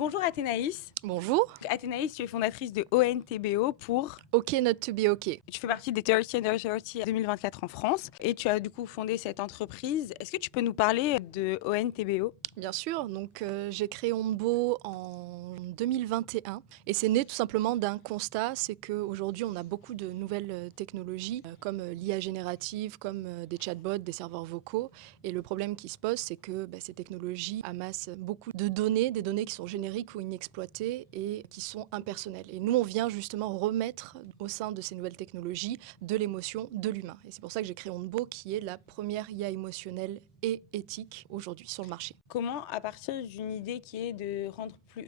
Bonjour Athénaïs. Bonjour. Athénaïs, tu es fondatrice de ONTBO pour... OK not to be OK. Tu fais partie des 30 Under 30 2024 en France et tu as du coup fondé cette entreprise. Est-ce que tu peux nous parler de ONTBO? Bien sûr, donc j'ai créé Ondbo en 2021 et c'est né tout simplement d'un constat, c'est qu'aujourd'hui on a beaucoup de nouvelles technologies comme l'IA générative, comme des chatbots, des serveurs vocaux et le problème qui se pose c'est que ces technologies amassent beaucoup de données, des données qui sont génériques ou inexploitées et qui sont impersonnelles. Et nous on vient justement remettre au sein de ces nouvelles technologies de l'émotion, de l'humain. Et c'est pour ça que j'ai créé Ondbo qui est la première IA émotionnelle et éthique aujourd'hui sur le marché. Comment, à partir d'une idée qui est de rendre plus,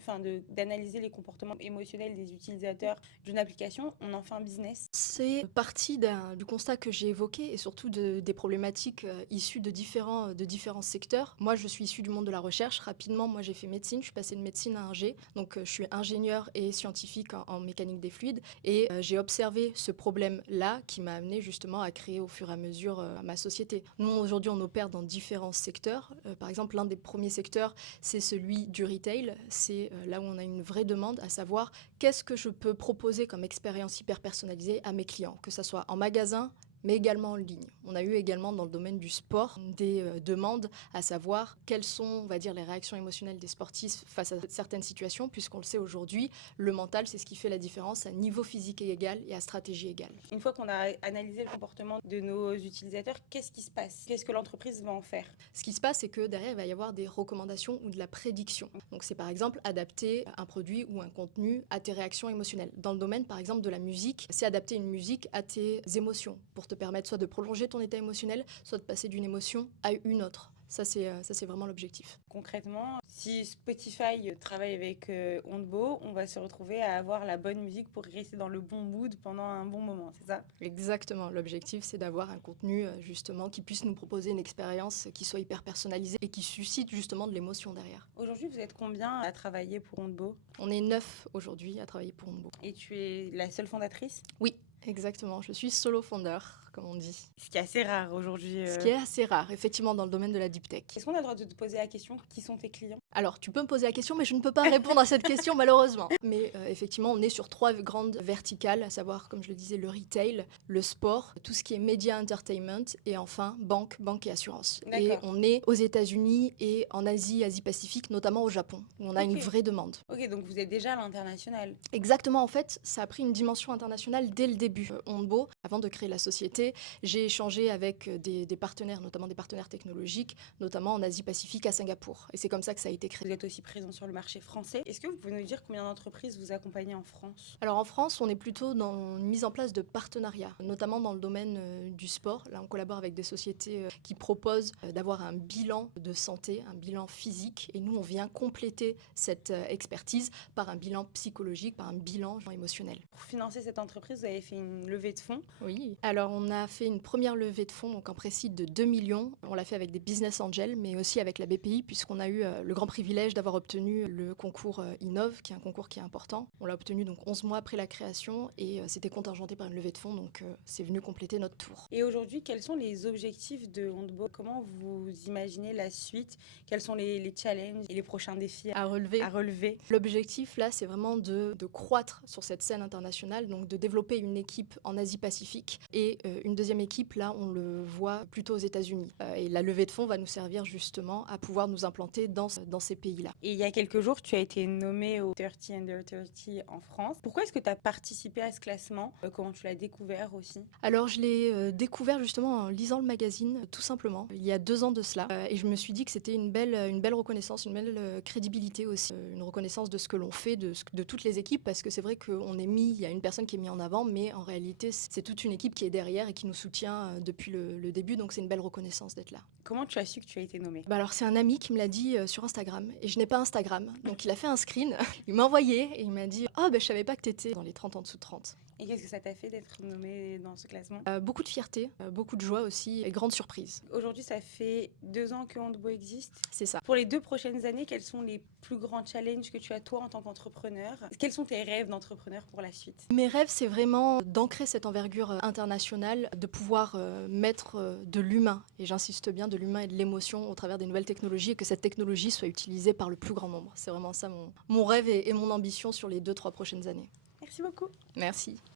d'analyser les comportements émotionnels des utilisateurs d'une application, on en fait un business? C'est parti du constat que j'ai évoqué et surtout des problématiques issues de différents secteurs. Moi, je suis issue du monde de la recherche. Rapidement, moi, j'ai fait médecine. Je suis passée de médecine à ingé. Donc, je suis ingénieure et scientifique en mécanique des fluides. Et j'ai observé ce problème-là qui m'a amené justement à créer au fur et à mesure ma société. Nous, aujourd'hui, on opère dans différents secteurs. Par exemple, l'un des premiers secteurs, c'est celui du retail. C'est là où on a une vraie demande, à savoir qu'est-ce que je peux proposer comme expérience hyper personnalisée à mes clients, que ce soit en magasin, mais également en ligne. On a eu également dans le domaine du sport des demandes à savoir quelles sont, on va dire, les réactions émotionnelles des sportifs face à certaines situations, puisqu'on le sait aujourd'hui, le mental, c'est ce qui fait la différence à niveau physique égal et à stratégie égale. Une fois qu'on a analysé le comportement de nos utilisateurs, qu'est-ce qui se passe? Qu'est-ce que l'entreprise va en faire? Ce qui se passe, c'est que derrière, il va y avoir des recommandations ou de la prédiction. Donc c'est par exemple adapter un produit ou un contenu à tes réactions émotionnelles. Dans le domaine, par exemple, de la musique, c'est adapter une musique à tes émotions pour te permettre soit de prolonger ton état émotionnel, soit de passer d'une émotion à une autre. Ça, c'est vraiment l'objectif. Concrètement, si Spotify travaille avec Ondbo, on va se retrouver à avoir la bonne musique pour rester dans le bon mood pendant un bon moment, c'est ça? Exactement. L'objectif, c'est d'avoir un contenu justement qui puisse nous proposer une expérience qui soit hyper personnalisée et qui suscite justement de l'émotion derrière. Aujourd'hui, vous êtes combien à travailler pour Ondbo? On est 9 aujourd'hui à travailler pour Ondbo. Et tu es la seule fondatrice? Oui, exactement. Je suis solo founder, comme on dit. Ce qui est assez rare aujourd'hui. Ce qui est assez rare, effectivement, dans le domaine de la deep tech. Est-ce qu'on a le droit de te poser la question, qui sont tes clients? Alors, tu peux me poser la question, mais je ne peux pas répondre à cette question, malheureusement. Mais effectivement, on est sur 3 grandes verticales, à savoir, comme je le disais, le retail, le sport, tout ce qui est media entertainment, et enfin, banque et assurance. Et D'accord. on est aux États-Unis et en Asie, Asie-Pacifique, notamment au Japon, où on a une Ok. vraie demande. Ok, donc vous êtes déjà à l'international. Exactement, en fait, ça a pris une dimension internationale dès le début. Ondbo, avant de créer la société, j'ai échangé avec des partenaires, notamment des partenaires technologiques, notamment en Asie-Pacifique, à Singapour. Et c'est comme ça que ça a été créé. Vous êtes aussi présent sur le marché français. Est-ce que vous pouvez nous dire combien d'entreprises vous accompagnez en France? Alors en France, on est plutôt dans une mise en place de partenariats, notamment dans le domaine du sport. Là, on collabore avec des sociétés qui proposent d'avoir un bilan de santé, un bilan physique, et nous, on vient compléter cette expertise par un bilan psychologique, par un bilan émotionnel. Pour financer cette entreprise, vous avez fait une levée de fonds. Oui, alors on a fait une première levée de fonds, donc en précise de 2 millions. On l'a fait avec des business angels, mais aussi avec la BPI, puisqu'on a eu le grand privilège d'avoir obtenu le concours Innov, qui est un concours qui est important. On l'a obtenu donc 11 mois après la création, et c'était contingenté par une levée de fonds, donc c'est venu compléter notre tour. Et aujourd'hui, quels sont les objectifs de Ondbo? Comment vous imaginez la suite? Quels sont les challenges et les prochains défis À relever. à relever? L'objectif là, c'est vraiment de croître sur cette scène internationale, donc de développer une équipe en Asie-Pacifique et une deuxième équipe, là, on le voit plutôt aux États-Unis. Et la levée de fonds va nous servir justement à pouvoir nous implanter dans ces pays-là. Et il y a quelques jours, tu as été nommé au 30 Under 30 en France. Pourquoi est-ce que tu as participé à ce classement? Comment tu l'as découvert aussi? Alors, je l'ai découvert justement en lisant le magazine, tout simplement, il y a 2 ans de cela. Et je me suis dit que c'était une belle reconnaissance, une belle crédibilité aussi, une reconnaissance de ce que l'on fait, de toutes les équipes, parce que c'est vrai qu'il y a une personne qui est mise en avant, mais en réalité, c'est toute une équipe qui est derrière et qui nous soutient depuis le début, donc c'est une belle reconnaissance d'être là. Comment tu as su que tu as été nommé? Alors c'est un ami qui me l'a dit sur Instagram, et je n'ai pas Instagram, donc il a fait un screen, il m'a envoyé, et il m'a dit « Oh, je savais pas que t'étais dans les 30 en dessous de 30 ». Et qu'est-ce que ça t'a fait d'être nommé dans ce classement? Beaucoup de fierté, beaucoup de joie aussi, et grande surprise. Aujourd'hui, ça fait 2 ans que Ondbo existe. C'est ça. Pour les 2 prochaines années, quels sont les plus grands challenges que tu as toi en tant qu'entrepreneur? Quels sont tes rêves d'entrepreneur pour la suite? Mes rêves, c'est vraiment d'ancrer cette envergure envergure internationale, de pouvoir mettre de l'humain, et j'insiste bien, de l'humain et de l'émotion au travers des nouvelles technologies, et que cette technologie soit utilisée par le plus grand nombre. C'est vraiment ça mon rêve et mon ambition sur les 2-3 prochaines années. Merci beaucoup. Merci.